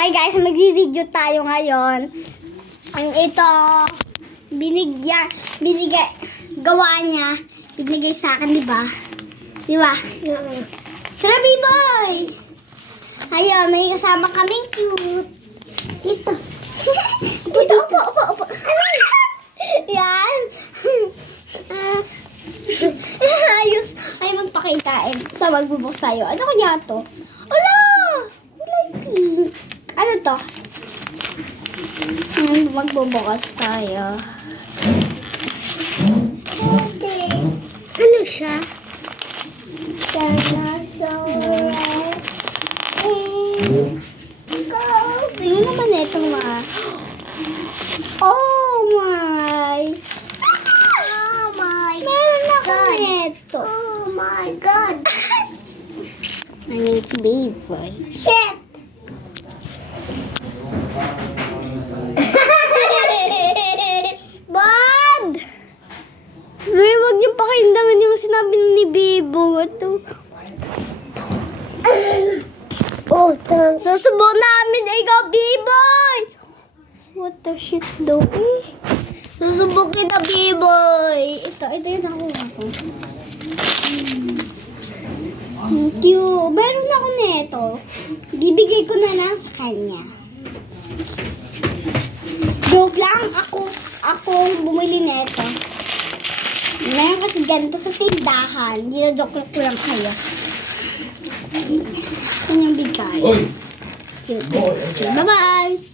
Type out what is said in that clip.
Hi guys, mag-video tayo ngayon. Ang ito, gawa niya, binigay sa akin, di ba? Di ba? Sila, B-boy! Ayun, may kasama kaming cute. Ito. Upo. Yan. Ayos. Ay, magpakita. Ito, magbubuks tayo. Ano kaya to? Ala! Kulay pink. Ano to? Magbubukas tayo. Okay. Ano siya? Dinosaur. Tingnan naman ito mga. Oh my! Oh my! Meron ako nito. Oh my God! My name's B-boy. Shit! Bad! Uy, huwag niyo pakindangan yung sinabi ni Bibo. Ito. Oh, susubok namin. Ikaw, B-boy! What the shit, though? Susubukin na, B-boy. Ito yung nakuha ko. Thank you. Meron ako nito. Bibigay ko na lang sa kanya. Joke lang. Ako bumili nito. Meron kasi ganito sa tindahan. Gina-joke ko lang kayo. Yan yung bigay. Bye-bye!